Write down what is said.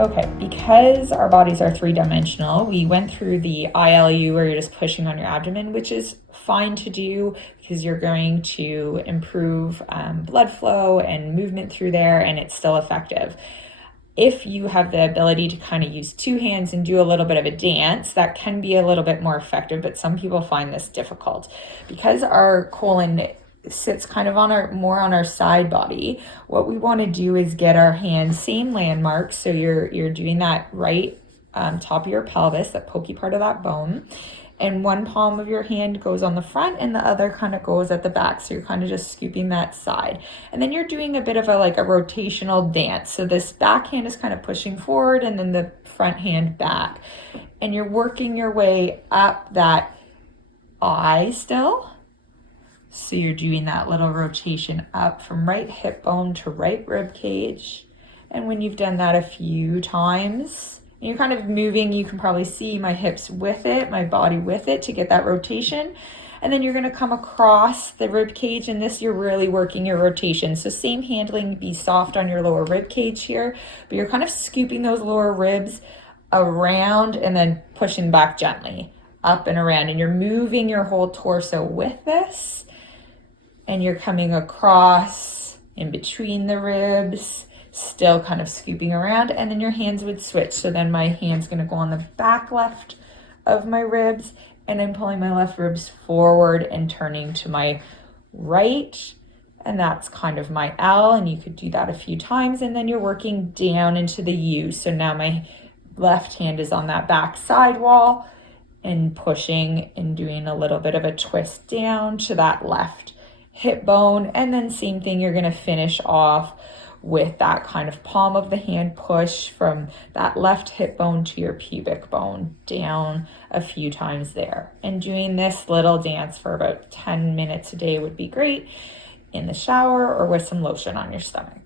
Okay, because our bodies are three-dimensional, we went through the ILU where you're just pushing on your abdomen, which is fine to do because you're going to improve blood flow and movement through there, and it's still effective. If you have the ability to kind of use two hands and do a little bit of a dance, that can be a little bit more effective, but some people find this difficult. Because our colon sits kind of on more on our side body, what we want to do is get our hands same landmark, so you're doing that right top of your pelvis, that pokey part of that bone, and one palm of your hand goes on the front and the other kind of goes at the back, so you're kind of just scooping that side, and then you're doing a bit of a rotational dance. So this back hand is kind of pushing forward and then the front hand back, and you're working your way up that eye still. So you're doing that little rotation up from right hip bone to right rib cage. And when you've done that a few times, you're kind of moving, you can probably see my hips with it, my body with it to get that rotation. And then you're going to come across the rib cage, and this you're really working your rotation. So same handling, be soft on your lower rib cage here, but you're kind of scooping those lower ribs around and then pushing back gently up and around. And you're moving your whole torso with this. And you're coming across in between the ribs, still kind of scooping around, and then your hands would switch. So then my hand's gonna go on the back left of my ribs, and I'm pulling my left ribs forward and turning to my right, and that's kind of my L, and you could do that a few times, and then you're working down into the U. So now my left hand is on that back side wall and pushing and doing a little bit of a twist down to that left hip bone, and then same thing, you're going to finish off with that kind of palm of the hand push from that left hip bone to your pubic bone down a few times there. And doing this little dance for about 10 minutes a day would be great in the shower or with some lotion on your stomach.